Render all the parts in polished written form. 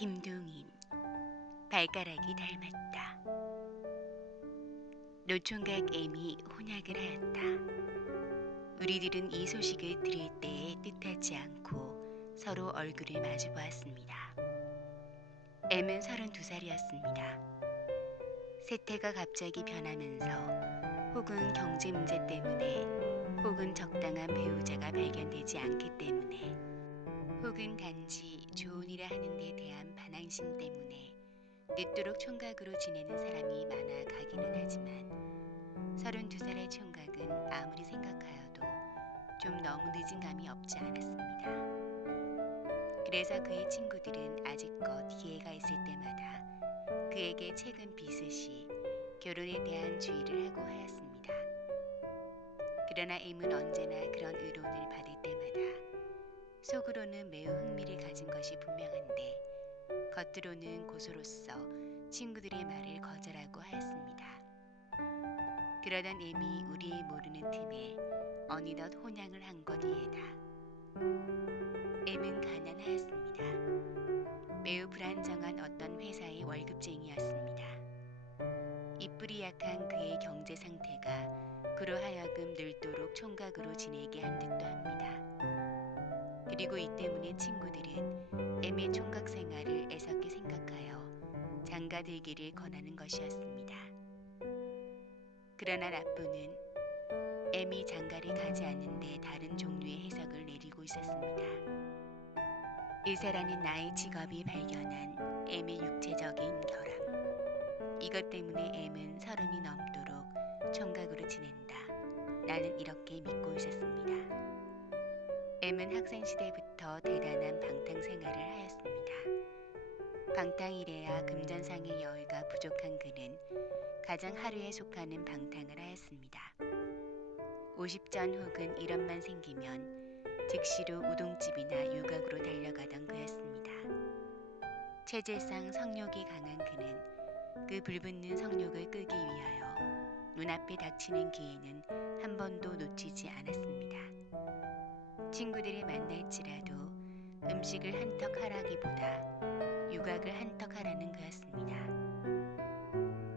김동인 발가락이 닮았다. 노총각 M이 혼약을 하였다. 우리들은 이 소식을 들을 때에 뜻하지 않고 서로 얼굴을 마주 보았습니다. M은 32살이었습니다. 세태가 갑자기 변하면서 혹은 경제 문제 때문에 혹은 적당한 배우자가 발견되지 않기 때문에 혹은 단지 좋은 일을 하는 데 대한 반항심 때문에 늦도록 총각으로 지내는 사람이 많아 가기는 하지만 32살의 총각은 아무리 생각하여도 좀 너무 늦은 감이 없지 않았습니다. 그래서 그의 친구들은 아직껏 기회가 있을 때마다 그에게 책은 비슷이 결혼에 대한 주의를 하고 하였습니다. 그러나 M은 언제나 그런 의론을 받을 때마다 속으로는 매우 흥미를 가진 것이 분명한데 겉으로는 고소로서 친구들의 말을 거절하고 하였습니다. 그러던 M이 우리의 모르는 틈에 어느덧 혼양을 한 것 이에다. M은 가난하였습니다. 매우 불안정한 어떤 회사의 월급쟁이였습니다. 이뿔이 약한 그의 경제 상태가 그로 하여금 늙도록 총각으로 지내게 한 듯도 합니다. 그리고 이 때문에 친구들은 M의 총각 생활을 애석히 생각하여 장가들기를 권하는 것이었습니다. 그러나 나쁘는 M이 장가를 가지 않는데 다른 종류의 해석을 내리고 있었습니다. 의사라는 나의 직업이 발견한 M의 육체적인 결함. 이것 때문에 M은 30이 넘도록 총각으로 지낸다. 나는 이렇게 믿고 있었습니다. M은 학생 시대부터 대단한 방탕 생활을 하였습니다. 방탕이래야 금전상의 여유가 부족한 그는 가장 하류에 속하는 방탕을 하였습니다. 50전 혹은 1원만 생기면 즉시로 우동집이나 유곽으로 달려가던 그였습니다. 체질상 성욕이 강한 그는 그 불붙는 성욕을 끄기 위하여 눈앞에 닥치는 기회는 한 번도 놓치지 않았습니다. 친구들이 만날지라도 음식을 한턱 하라기보다 유곽을 한턱 하라는 그였습니다.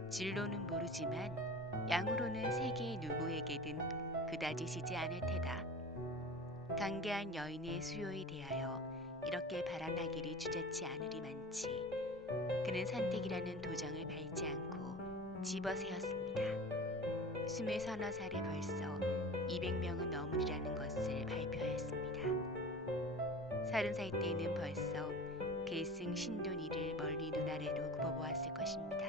진로는 모르지만 양으로는 세계의 누구에게든 그다지 시지 않을 테다. 강계한 여인의 수요에 대하여 이렇게 발언하기를 주저치 않으리 많지. 그는 선택이라는 도정을 밟지 않고 집어세웠습니다. 20서너 살에 벌써 200명은 넘으리라는 것을 발표하였습니다. 30살 때는 벌써 계승 신돈이를 멀리 눈아래로 굽어보았을 것입니다.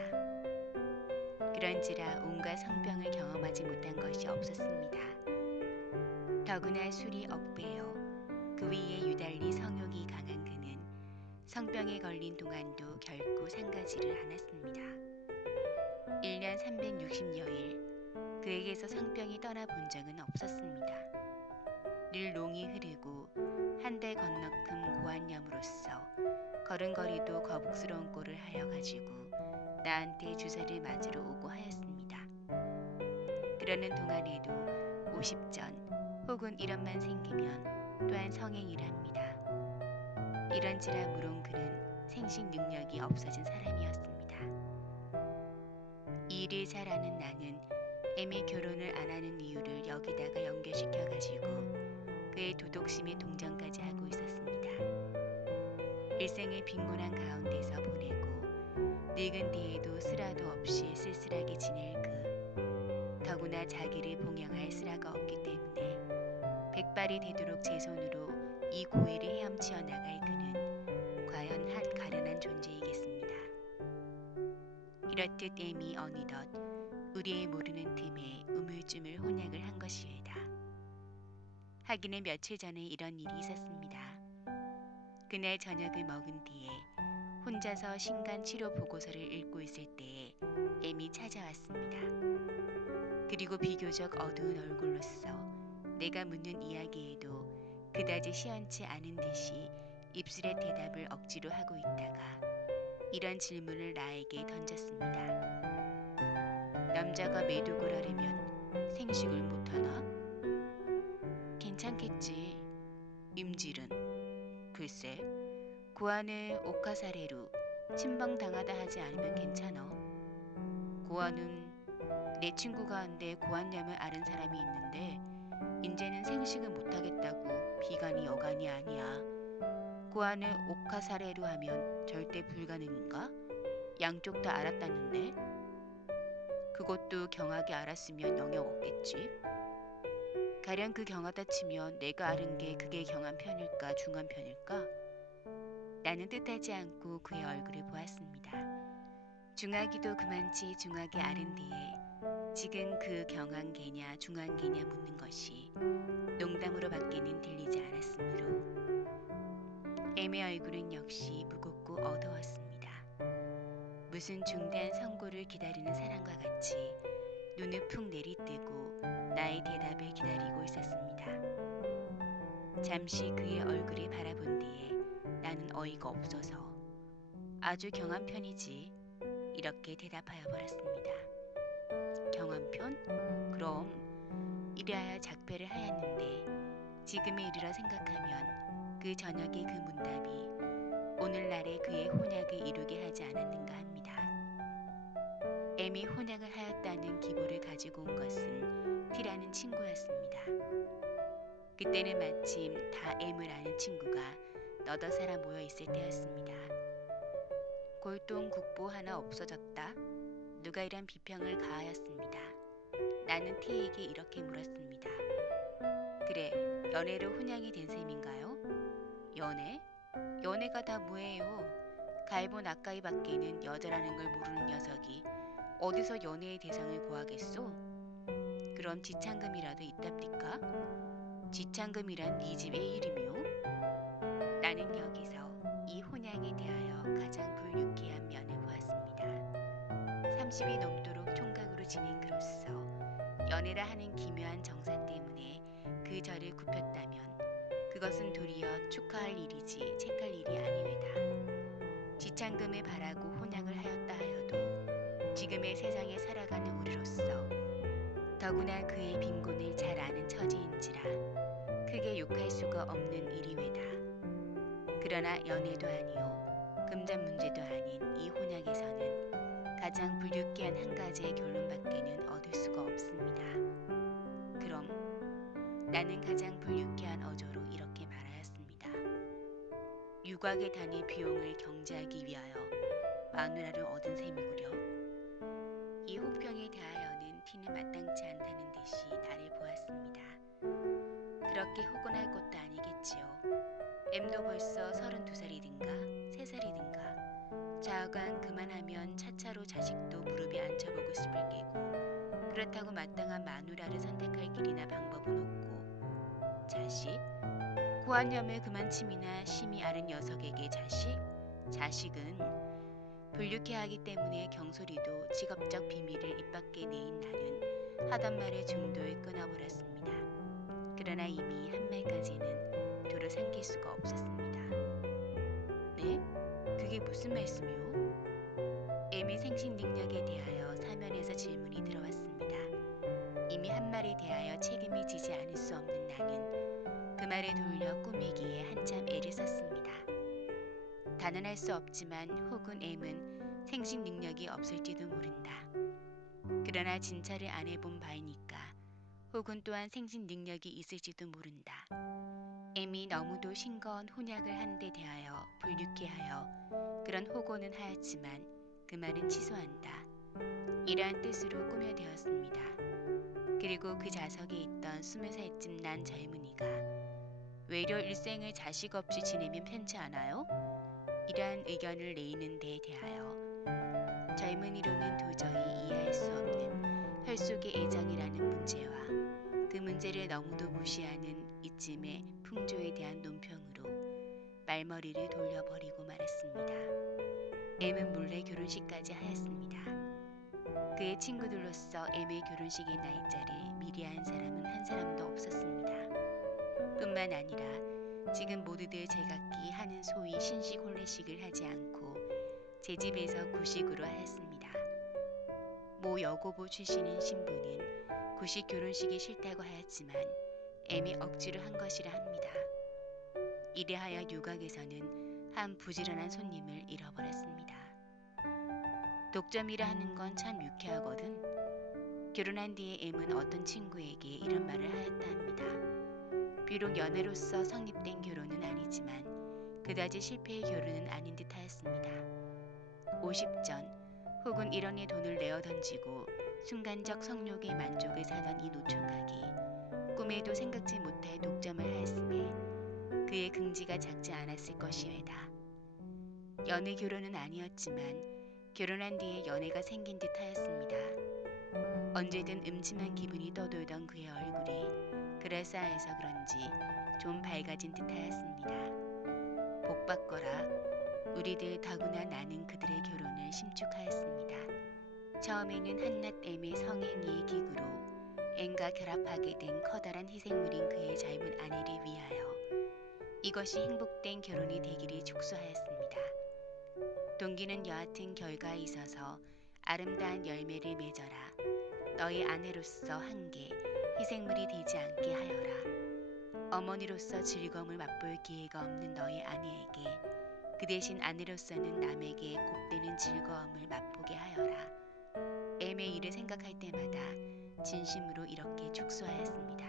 그런지라 온갖 성병을 경험하지 못한 것이 없었습니다. 더구나 술이 억배여 그 위에 유달리 성욕이 강한 그는 성병에 걸린 동안도 결코 상가지를 않았습니다. 1년 360여일 그에게서 성병이 떠나본 적은 없었습니다. 늘 롱이 흐르고 한 달 건너큼 고환염으로써 걸음걸이도 거북스러운 꼴을 하여 가지고 나한테 주사를 맞으러 오고 하였습니다. 그러는 동안에도 50전 혹은 1원만 생기면 또한 성행이랍니다. 이런지라 물론 그는 생식 능력이 없어진 사람이었습니다. 이 일을 잘 아는 나는 M의 결혼을 안 하는 이유를 여기다가 연결시켜가지고 그의 도덕심에 동정까지 하고 있었습니다. 일생을 빈곤한 가운데서 보내고 늙은 뒤에도 쓰라도 없이 쓸쓸하게 지낼 그, 더구나 자기를 봉양할 쓰라가 없기 때문에 백발이 되도록 제 손으로 이 고해를 헤엄치어 나갈 그는 과연 한 가련한 존재이겠습니다. 이렇듯 M이 어느덧 우리의 모르는 틈에 우물쭈물 혼약을 한 것이외다. 하기는 며칠 전에 이런 일이 있었습니다. 그날 저녁을 먹은 뒤에 혼자서 신간치료 보고서를 읽고 있을 때에 M이 찾아왔습니다. 그리고 비교적 어두운 얼굴로서 내가 묻는 이야기에도 그다지 시원치 않은 듯이 입술의 대답을 억지로 하고 있다가 이런 질문을 나에게 던졌습니다. 남자가 매독을 하려면 생식을 못하나? 괜찮겠지. 임질은? 글쎄, 고아는 오카사레루 침방당하다 하지 않으면 괜찮아. 고아는 내 친구 가운데 고환염을 앓은 사람이 있는데 인제는 생식을 못하겠다고 비간이 여간이 아니야. 고아는 오카사레루 하면 절대 불가능인가? 양쪽 다 알았다는데? 그것도 경하게 알았으면 영역 없겠지. 가령 그 경하다 치면 내가 앓은 게 그게 경한 편일까 중한 편일까? 나는 뜻하지 않고 그의 얼굴을 보았습니다. 중하기도 그만치 중하게 앓은 뒤에 지금 그 경한 개냐 중한 개냐 묻는 것이 농담으로 밖에는 들리지 않았으므로 M의 얼굴은 역시 무겁고 어두웠습니다. 무슨 중대한 선고를 기다리는 사람과 같이 눈을 푹 내리뜨고 나의 대답을 기다리고 있었습니다. 잠시 그의 얼굴을 바라본 뒤에 나는 어이가 없어서 아주 경한 편이지 이렇게 대답하여 버렸습니다. 경한 편? 그럼 이래야 작별을 하였는데 지금에 이르러 생각하면 그 저녁의 그 문답이 오늘날의 그의 혼약을 이루게 하지 않았는가 합니다. M이 혼약을 하였다는 기보를 가지고 온 것은 T라는 친구였습니다. 그때는 마침 다 M을 아는 친구가 너댓 사람 모여 있을 때였습니다. 골동 국보 하나 없어졌다. 누가 이런 비평을 가하였습니다. 나는 T에게 이렇게 물었습니다. 그래, 연애로 혼양이 된 셈인가요? 연애? 연애가 다 뭐예요? 갈보 나까이 밖에는 여자라는 걸 모르는 녀석이 어디서 연애의 대상을 구하겠소? 그럼 지창금이라도 있답니까? 지창금이란 네 집의 이름이요? 나는 여기서 이 혼양에 대하여 가장 불유쾌한 면을 보았습니다. 30이 넘도록 총각으로 지낸 그로서 연애라 하는 기묘한 정사 때문에 그 절을 굽혔다면 그것은 도리어 축하할 일이지 책할 일이 아니외다. 지창금을 바라고 혼약을 하였다 하여도 지금의 세상에 살아가는 우리로서 더구나 그의 빈곤을 잘 아는 처지인지라 크게 욕할 수가 없는 일이외다. 그러나 연애도 아니요 금전 문제도 아닌 이 혼약에서는 가장 불유쾌한 한 가지의 결론밖에는 얻을 수가 없습니다. 그럼 나는 가장 불유쾌한 어조로 이렇게 말하였습니다. 유곽의 단의 비용을 경제하기 위하여 마누라를 얻은 셈이구려. 이 혹평에 대하여는 T는 마땅치 않다는 듯이 나를 보았습니다. 그렇게 호곤할 것도 아니겠지요. M도 벌써 32살이든가 3살이든가 좌우간 그만하면 차차로 자식도 무릎에 앉혀보고 싶을 게고 그렇다고 마땅한 마누라를 선택할 길이나 방법은 없고 자식? 고환염을 그만침이나 심히 앓은 녀석에게 자식? 자식은 불유쾌하기 때문에 경솔이도 직업적 비밀을 입 밖에 내인 나는 하던 말을 중도에 끊어버렸습니다. 그러나 이미 한 말까지는 도로 삼킬 수가 없었습니다. 네? 그게 무슨 말씀이요? M의 생식 능력에 대하여 사면에서 질문이 들어왔습니다. 이미 한 말에 대하여 책임을 지지 않을 수 없는 나는 그 말을 돌려 꾸미기에 한참 애를 썼습니다. 단언할 수 없지만 혹은 M은 생식 능력이 없을지도 모른다. 그러나 진찰을 안 해본 바이니까 혹은 또한 생식 능력이 있을지도 모른다. M이 너무도 싱거운 혼약을 한 데 대하여 불유쾌하여 그런 호고는 하였지만 그 말은 취소한다. 이러한 뜻으로 꾸며되었습니다. 그리고 그 좌석에 있던 20살쯤 난 젊은이가 외려 일생을 자식 없이 지내면 편치 않아요? 이러한 의견을 내는 데 대하여 젊은이로는 도저히 이해할 수 없는 혈속의 애정이라는 문제와 그 문제를 너무도 무시하는 이쯤의 풍조에 대한 논평으로 말머리를 돌려버리고 말았습니다. M은 몰래 결혼식까지 하였습니다. 그의 친구들로서 M의 결혼식의 날짜를 미리 안 사람은 한 사람도 없었습니다. 뿐만 아니라 지금 모두들 제각기 하는 소위 신식 혼례식을 하지 않고 제 집에서 구식으로 하였습니다. 모 여고보 출신인 신부는 구식 결혼식이 싫다고 하였지만 M이 억지로 한 것이라 합니다. 이래하여 유곽에서는 한 부지런한 손님을 잃어버렸습니다. 독점이라 하는 건 참 유쾌하거든. 결혼한 뒤에 M은 어떤 친구에게 이런 말을 하였다 합니다. 비록 연애로서 성립된 결혼은 아니지만 그다지 실패의 결혼은 아닌 듯 하였습니다. 50전 혹은 1원의 돈을 내어 던지고 순간적 성욕의 만족을 사던 이 노총각이 꿈에도 생각지 못할 독점을 하였음에 그의 긍지가 작지 않았을 것이외다. 연애 결혼은 아니었지만 결혼한 뒤에 연애가 생긴 듯 하였습니다. 언제든 음침한 기분이 떠돌던 그의 얼굴이 그럴싸해서 그런지 좀 밝아진 듯 하였습니다. 복 받거라. 우리들 더구나 나는 그들의 결혼을 심축하였습니다. 처음에는 한낱 M의 성행위의 기구로 N과 결합하게 된 커다란 희생물인 그의 젊은 아내를 위하여 이것이 행복된 결혼이 되기를 축소하였습니다. 동기는 여하튼 결과에 있어서 아름다운 열매를 맺어라. 너의 아내로서 한계 희생물이 되지 않게 하여라. 어머니로서 즐거움을 맛볼 기회가 없는 너의 아내에게 그 대신 아내로서는 남에게 곱되는 즐거움을 맛보게 하여라. M의 일을 생각할 때마다 진심으로 이렇게 축소하였습니다.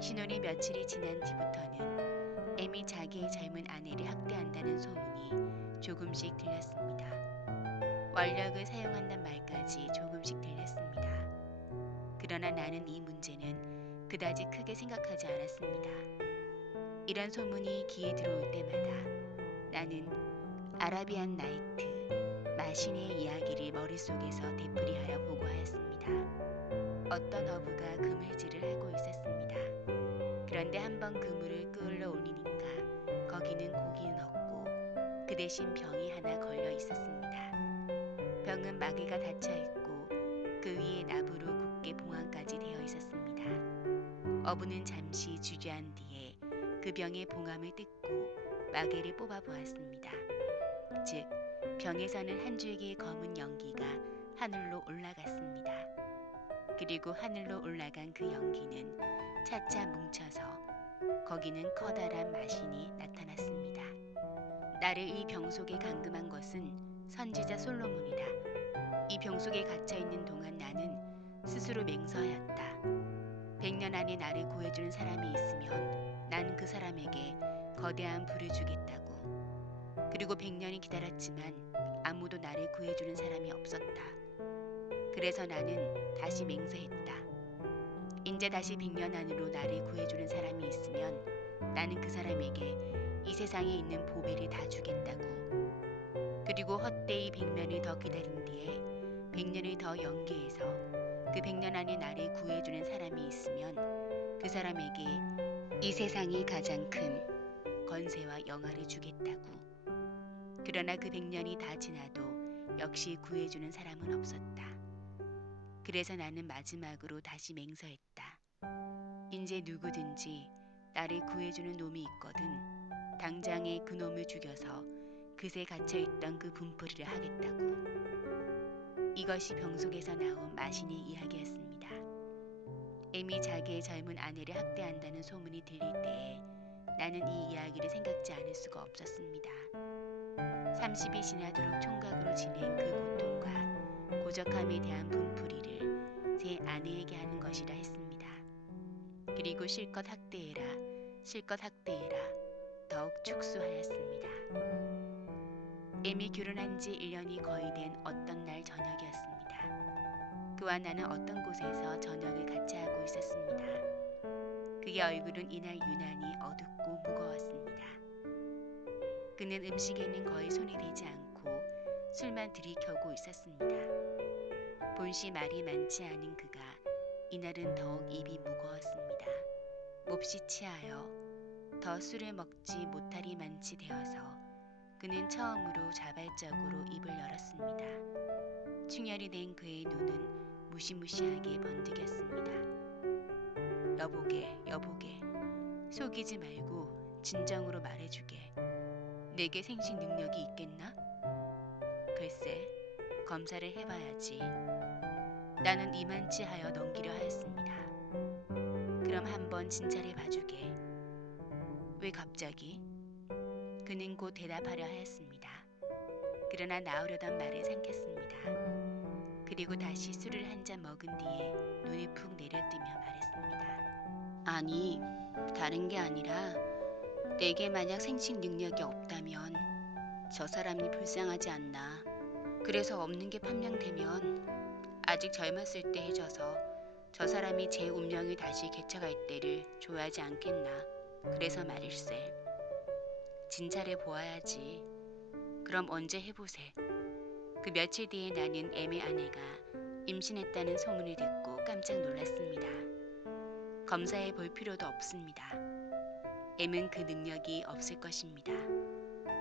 신혼이 며칠이 지난 뒤부터는 M이 자기의 젊은 아내를 학대한다는 소문이 조금씩 들렸습니다. 원력을 사용한단 말까지 조금씩 들렸습니다. 그러나 나는 이 문제는 그다지 크게 생각하지 않았습니다. 이런 소문이 귀에 들어올 때마다 나는 아라비안 나이트, 마신의 이야기를 머릿속에서 되풀이하여 보고하였습니다. 어떤 어부가 그물질을 하고 있었습니다. 그런데 한번 그물을 끌어 올리니까 거기는 고기는 없고 그 대신 병이 하나 걸려 있었습니다. 병은 마개가 닫혀 있고 그 위에 나무로 굳게 봉황까지 되어 있었습니다. 어부는 잠시 주저한 뒤에 그 병의 봉함을 뜯고 마개를 뽑아 보았습니다. 즉 병에서는 한 줄기의 검은 연기가 하늘로 올라갔습니다. 그리고 하늘로 올라간 그 연기는 차차 뭉쳐서 거기는 커다란 마신이 나타났습니다. 나를 이 병 속에 감금한 것은 선지자 솔로몬이다. 이 병 속에 갇혀있는 동안 나는 스스로 맹서하였다. 100년 안에 나를 구해주는 사람이 있으면 난 그 사람에게 거대한 부를 주겠다고. 그리고 100년이 기다렸지만 아무도 나를 구해주는 사람이 없었다. 그래서 나는 다시 맹세했다. 이제 다시 100년 안으로 나를 구해주는 사람이 있으면 나는 그 사람에게 이 세상에 있는 보배를 다 주겠다고. 그리고 헛되이 100년을 더 기다린 뒤에 100년을 더 연기해서 그 100년 안에 나를 구해주는 사람이 있으면 그 사람에게 이 세상이 가장 큰 권세와 영화를 주겠다고. 그러나 그 100년이 다 지나도 역시 구해주는 사람은 없었다. 그래서 나는 마지막으로 다시 맹서했다. 이제 누구든지 나를 구해주는 놈이 있거든 당장에 그 놈을 죽여서 그새 갇혀있던 그 분풀이를 하겠다고. 이것이 병 속에서 나온 마신의 이야기였습니다. M이 자기의 젊은 아내를 학대한다는 소문이 들릴 때에 나는 이 이야기를 생각지 않을 수가 없었습니다. 30이 지나도록 총각으로 지낸 그 고통과 고적함에 대한 분풀이를 제 아내에게 하는 것이라 했습니다. 그리고 실컷 학대해라, 실컷 학대해라 더욱 축소하였습니다. M이 결혼한 지 1년이 거의 된 어떤 날 저녁이었습니다. 그와 나는 어떤 곳에서 저녁을 같이 하고 있었습니다. 그의 얼굴은 이날 유난히 어둡고 무거웠습니다. 그는 음식에는 거의 손이 대지 않고 술만 들이켜고 있었습니다. 본시 말이 많지 않은 그가 이날은 더욱 입이 무거웠습니다. 몹시 취하여 더 술을 먹지 못하리 만치 되어서 그는 처음으로 자발적으로 입을 열었습니다. 충혈이 된 그의 눈은 무시무시하게 번득였습니다. 여보게, 여보게, 속이지 말고 진정으로 말해주게. 내게 생식 능력이 있겠나? 글쎄, 검사를 해봐야지. 나는 이만치 하여 넘기려 하였습니다. 그럼 한번 진찰해 봐주게. 왜 갑자기? 그는 곧 대답하려 하였습니다. 그러나 나오려던 말을 삼켰습니다. 그리고 다시 술을 한 잔 먹은 뒤에 눈이 푹 내려뜨며 말했습니다. 아니, 다른 게 아니라 내게 만약 생식 능력이 없다면 저 사람이 불쌍하지 않나. 그래서 없는 게 판명되면 아직 젊었을 때 해줘서 저 사람이 제 운명이 다시 개척할 때를 줘야지 않겠나. 그래서 말일세. 진찰해 보아야지. 그럼 언제 해보세. 그 며칠 뒤에 나는 M의 아내가 임신했다는 소문을 듣고 깜짝 놀랐습니다. 검사해 볼 필요도 없습니다. M은 그 능력이 없을 것입니다.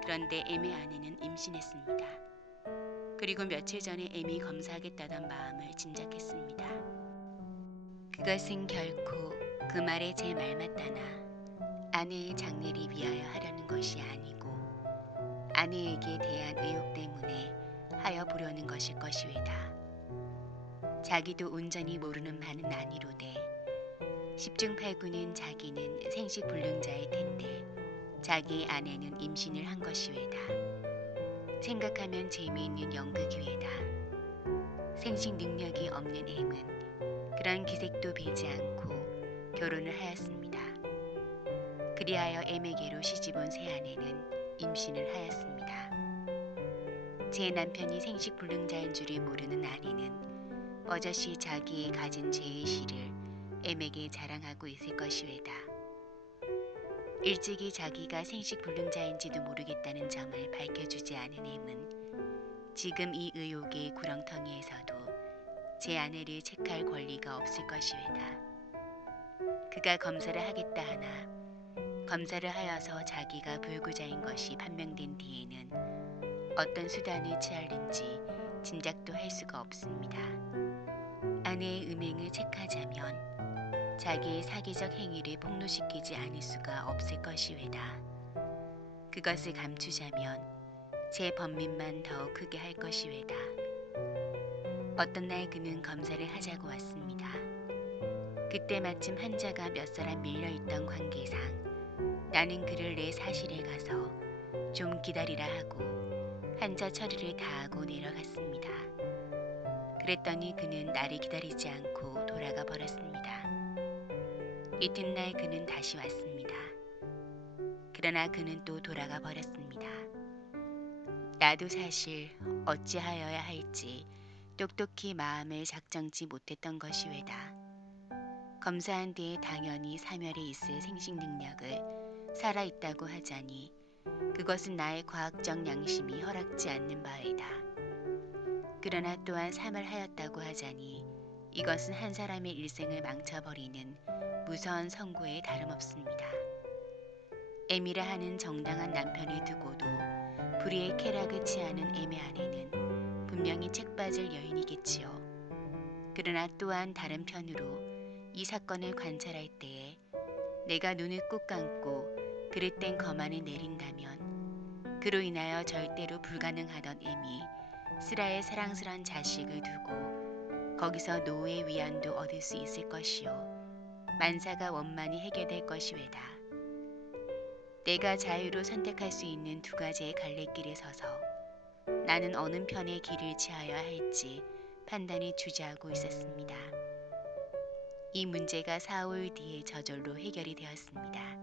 그런데 M의 아내는 임신했습니다. 그리고 며칠 전에 M이 검사하겠다던 마음을 짐작했습니다. 그것은 결코 그 말에 제 말 맞다나 아내의 장래를 위하여 하려는 것이 아니고 아내에게 대한 의혹 때문에 하여 보려는 것일 것이외다. 자기도 온전히 모르는 바는 아니로되 10중 8구는 자기는 생식불능자일 텐데 자기 아내는 임신을 한 것이외다. 생각하면 재미있는 연극이외다. 생식 능력이 없는 M은 그런 기색도 배지 않고 결혼을 하였습니다. 그리하여 M에게로 시집온 새 아내는 임신을 하였습니다. 제 남편이 생식불능자인 줄을 모르는 아내는 버젓이 자기의 가진 죄의 실을 M에게 자랑하고 있을 것이외다. 일찍이 자기가 생식불능자인지도 모르겠다는 점을 밝혀주지 않은 M은 지금 이 의혹의 구렁텅이에서도 제 아내를 체크할 권리가 없을 것이외다. 그가 검사를 하겠다 하나 검사를 하여서 자기가 불구자인 것이 판명된 뒤에는 어떤 수단을 취하는지 짐작도 할 수가 없습니다. 아내의 음행을 체크하자면 자기의 사기적 행위를 폭로시키지 않을 수가 없을 것이외다. 그것을 감추자면 제 범민만 더욱 크게 할 것이외다. 어떤 날 그는 검사를 하자고 왔습니다. 그때 마침 환자가 몇 사람 밀려있던 관계상 나는 그를 내 사실에 가서 좀 기다리라 하고 환자 처리를 다하고 내려갔습니다. 그랬더니 그는 나를 기다리지 않고 돌아가 버렸습니다. 이튿날 그는 다시 왔습니다. 그러나 그는 또 돌아가 버렸습니다. 나도 사실 어찌하여야 할지 똑똑히 마음을 작정치 못했던 것이외다. 검사한 뒤에 당연히 사멸에 있을 생식 능력을 살아있다고 하자니 그것은 나의 과학적 양심이 허락지 않는 바이다. 그러나 또한 사멸하였다고 하자니 이것은 한 사람의 일생을 망쳐버리는 무서운 선고에 다름없습니다. M이라 하는 정당한 남편을 두고도 불의의 쾌락을 취하는 M의 아내는 분명히 책받을 여인이겠지요. 그러나 또한 다른 편으로 이 사건을 관찰할 때에 내가 눈을 꾹 감고 그릇된 거만을 내린다면 그로 인하여 절대로 불가능하던 M이 스라의 사랑스런 자식을 두고 거기서 노후의 위안도 얻을 수 있을 것이요 만사가 원만히 해결될 것이외다. 내가 자유로 선택할 수 있는 두 가지의 갈래길에 서서 나는 어느 편의 길을 취하여야 할지 판단이 주저하고 있었습니다. 이 문제가 4월 뒤에 저절로 해결이 되었습니다.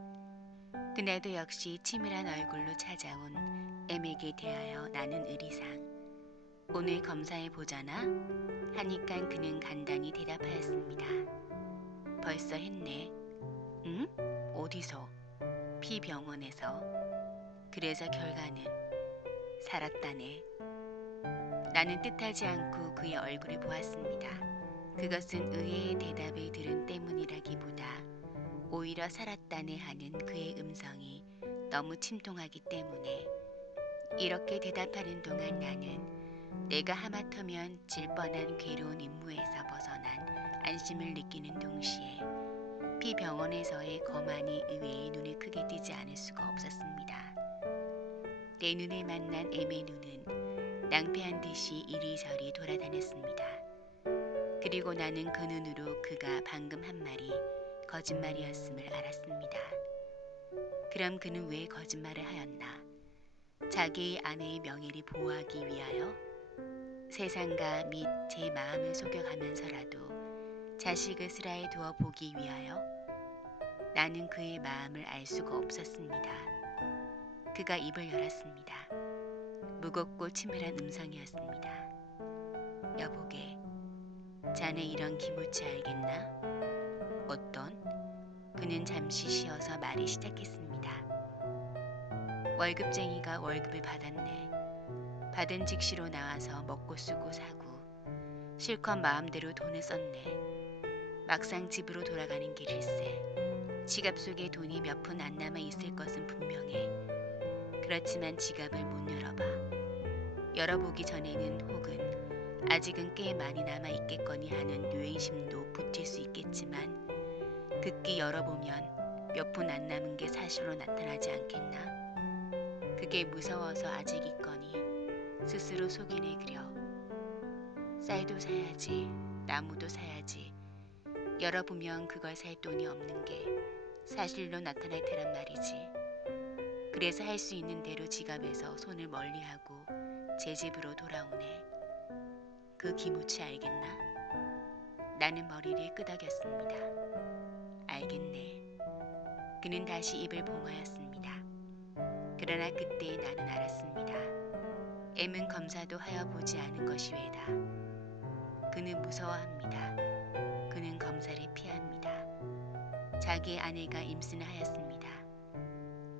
그날도 역시 치밀한 얼굴로 찾아온 M에게 대하여 나는 의리상 오늘 검사해 보자나? 하니깐 그는 간단히 대답하였습니다. 벌써 했네. 응? 어디서? P병원에서. 그래서 결과는 살았다네. 나는 뜻하지 않고 그의 얼굴을 보았습니다. 그것은 의외의 대답을 들은 때문이라기보다 오히려 살았다네 하는 그의 음성이 너무 침통하기 때문에 이렇게 대답하는 동안 나는 내가 하마터면 질 뻔한 괴로운 임무에서 벗어난 안심을 느끼는 동시에 P병원에서의 거만이 의외의 눈을 크게 뜨지 않을 수가 없었습니다. 내 눈을 만난 M의 눈은 낭패한 듯이 이리저리 돌아다녔습니다. 그리고 나는 그 눈으로 그가 방금 한 말이 거짓말이었음을 알았습니다. 그럼 그는 왜 거짓말을 하였나? 자기의 아내의 명예를 보호하기 위하여 세상과 및 제 마음을 속여가면서라도 자식을 스라에 두어 보기 위하여 나는 그의 마음을 알 수가 없었습니다. 그가 입을 열었습니다. 무겁고 치밀한 음성이었습니다. 여보게, 자네 이런 기모치 알겠나? 어떤? 그는 잠시 쉬어서 말이 시작했습니다. 월급쟁이가 월급을 받았네. 받은 즉시로 나와서 먹고 쓰고 사고 실컷 마음대로 돈을 썼네. 막상 집으로 돌아가는 길일세. 지갑 속에 돈이 몇 푼 안 남아 있을 것은 분명해. 그렇지만 지갑을 못 열어봐. 열어보기 전에는 혹은 아직은 꽤 많이 남아 있겠거니 하는 유행심도 붙일 수 있겠지만 급기 열어보면 몇 푼 안 남은 게 사실로 나타나지 않겠나? 그게 무서워서 아직 있거니 스스로 속이네 그려. 쌀도 사야지, 나무도 사야지. 열어보면 그걸 살 돈이 없는 게 사실로 나타날 테란 말이지. 그래서 할 수 있는 대로 지갑에서 손을 멀리하고 제 집으로 돌아오네. 그 기무치 알겠나? 나는 머리를 끄덕였습니다. 알겠네. 그는 다시 입을 봉하였습니다. 그러나 그때 나는 알았습니다. M은 검사도 하여 보지 않은 것이 왜다. 그는 무서워합니다. 그는 검사를 피합니다. 자기의 아내가 임신을 하였습니다.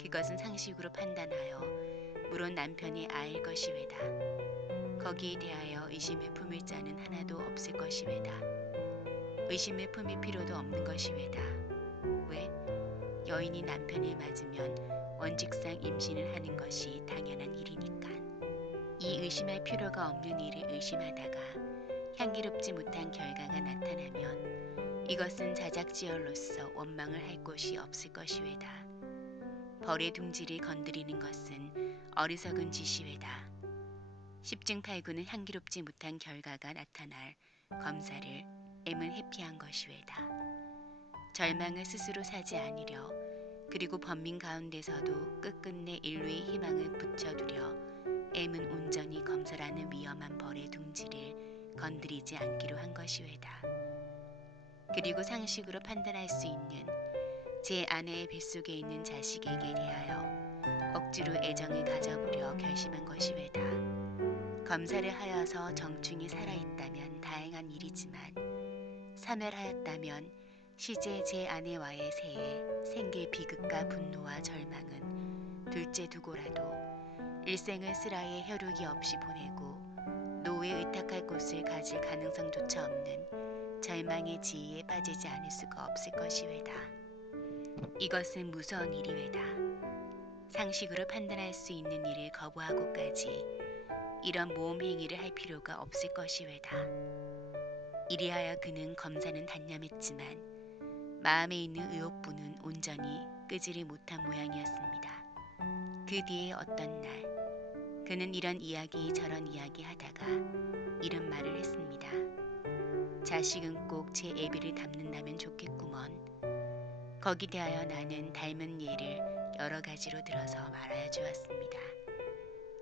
그것은 상식으로 판단하여 물론 남편이 아일 것이 왜다. 거기에 대하여 의심을 품을 자는 하나도 없을 것이 왜다. 의심을 품을 필요도 없는 것이 왜다. 왜? 여인이 남편을 맞으면 원칙상 임신을 하는 것이 당연한 일이니까. 이 의심할 필요가 없는 일을 의심하다가 향기롭지 못한 결과가 나타나면 이것은 자작지혈로서 원망을 할 곳이 없을 것이 왜다. 벌의 둥지를 건드리는 것은 어리석은 짓이 왜다. 십증팔구는 향기롭지 못한 결과가 나타날 검사를 M은 회피한 것이 왜다. 절망을 스스로 사지 아니려 그리고 번민 가운데서도 끝끝내 인류의 희망을 붙여두려 M은 온전히 검사라는 위험한 벌의 둥지를 건드리지 않기로 한 것이 왜다. 그리고 상식으로 판단할 수 있는 제 아내의 뱃속에 있는 자식에게 대하여 억지로 애정을 가져보려 결심한 것이 왜다. 검사를 하여서 정충이 살아있다면 다행한 일이지만 사멸하였다면 시제 제 아내와의 세에 생길 비극과 분노와 절망은 둘째 두고라도 일생을 스라의 혈육이 없이 보내고 노후에 의탁할 곳을 가질 가능성조차 없는 절망의 지위에 빠지지 않을 수가 없을 것이 왜다. 이것은 무서운 일이 왜다. 상식으로 판단할 수 있는 일을 거부하고까지 이런 모험 행위를 할 필요가 없을 것이 왜다. 이리하여 그는 검사는 단념했지만 마음에 있는 의혹부는 온전히 끄지를 못한 모양이었습니다. 그 뒤에 어떤 날 그는 이런 이야기 저런 이야기 하다가 이런 말을 했습니다. 자식은 꼭 제 애비를 닮는다면 좋겠구먼. 거기 대하여 나는 닮은 예를 여러 가지로 들어서 말하여 주었습니다.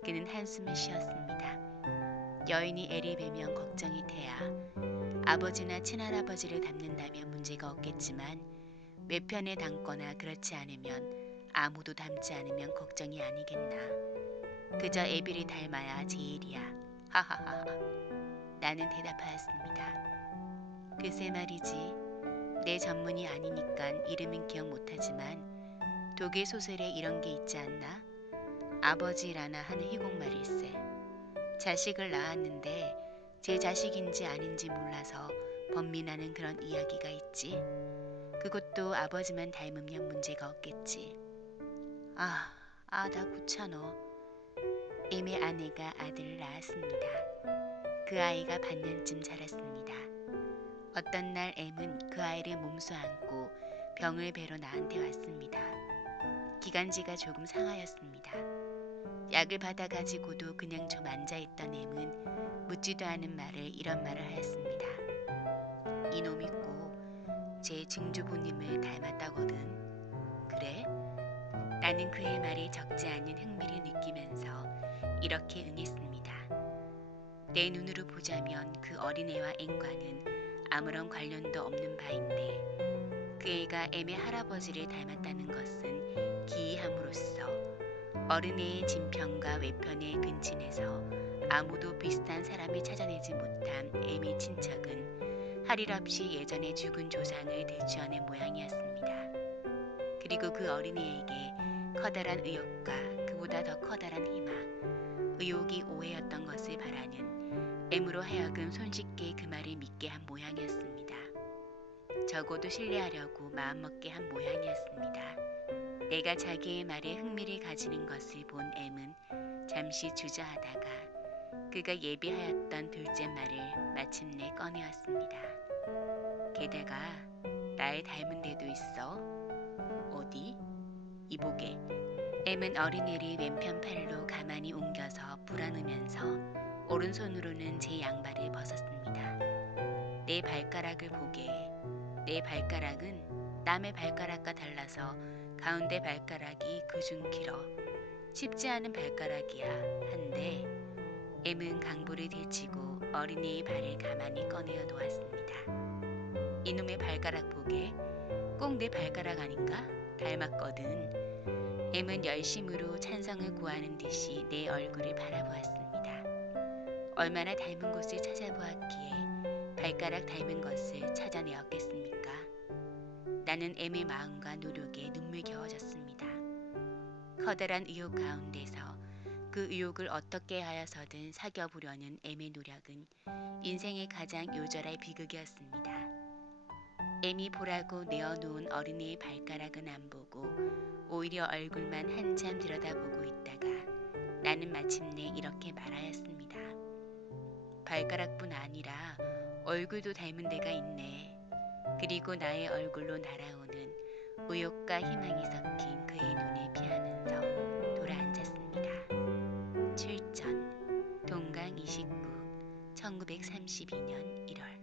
그는 한숨을 쉬었습니다. 여인이 애를 뵈면 걱정이 돼야 아버지나 친할아버지를 닮는다면 문제가 없겠지만 몇 편에 닮거나 그렇지 않으면 아무도 닮지 않으면 걱정이 아니겠나. 그저 애비를 닮아야 제일이야. 하하하하. 나는 대답하였습니다. 글쎄 말이지. 내 전문이 아니니까 이름은 기억 못하지만 독일 소설에 이런 게 있지 않나? 아버지라나 하는 희곡말일세. 자식을 낳았는데 제 자식인지 아닌지 몰라서 번민하는 그런 이야기가 있지. 그것도 아버지만 닮으면 문제가 없겠지. 나 귀찮어. M의 아내가 아들을 낳았습니다. 그 아이가 반년쯤 자랐습니다. 어떤 날 M은 그 아이를 몸소 안고 병을 뵈러 나한테 왔습니다. 기관지가 조금 상하였습니다. 약을 받아가지고도 그냥 좀 앉아있던 M은 묻지도 않은 말을 이런 말을 하였습니다. 이놈이 꼭 제 증조부님을 닮았다거든. 그래? 나는 그의 말에 적지 않은 흥미를 느끼면서 이렇게 응했습니다. 내 눈으로 보자면 그 어린애와 앵과는 아무런 관련도 없는 바인데 그 애가 M의 할아버지를 닮았다는 것은 기이함으로써 어린애의 진편과 외편의 근친에서 아무도 비슷한 사람을 찾아내지 못한 M의 친척은 할 일 없이 예전에 죽은 조상을 되추어낸 모양이었습니다. 그리고 그 어린애에게 커다란 의욕과 그보다 더 커다란 희망, 의욕이 오해였던 것을 바라는 M으로 하여금 손쉽게 그 말을 믿게 한 모양이었습니다. 적어도 신뢰하려고 마음먹게 한 모양이었습니다. 내가 자기의 말에 흥미를 가지는 것을 본 M은 잠시 주저하다가 그가 예비하였던 둘째 말을 마침내 꺼내었습니다. 게다가 나의 닮은 데도 있어. 어디? 이보게. M은 어린애를 왼편 팔로 가만히 옮겨서 불안으면서 오른손으로는 제 양발을 벗었습니다. 내 발가락을 보게. 내 발가락은 남의 발가락과 달라서 가운데 발가락이 그중 길어. 쉽지 않은 발가락이야 한데 M은 강볼을 들치고 어린이의 발을 가만히 꺼내어 놓았습니다. 이놈의 발가락 보게. 꼭 내 발가락 아닌가? 닮았거든. M은 열심으로 찬성을 구하는 듯이 내 얼굴을 바라보았습니다. 얼마나 닮은 곳을 찾아보았기에 발가락 닮은 것을 찾아내었겠습니까? 나는 M의 마음과 노력에 눈물겨워졌습니다. 커다란 의욕 가운데서 그 의욕을 어떻게 하여서든 사겨보려는 M의 노력은 인생의 가장 요절할 비극이었습니다. M이 보라고 내어놓은 어린이의 발가락은 안 보고 오히려 얼굴만 한참 들여다보고 있다가 나는 마침내 이렇게 말하였습니다. 발가락뿐 아니라 얼굴도 닮은 데가 있네. 그리고 나의 얼굴로 날아오는 의욕과 희망이 섞인 그의 눈을 피하면서 돌아앉았습니다. 출전 동강 29 1932년 1월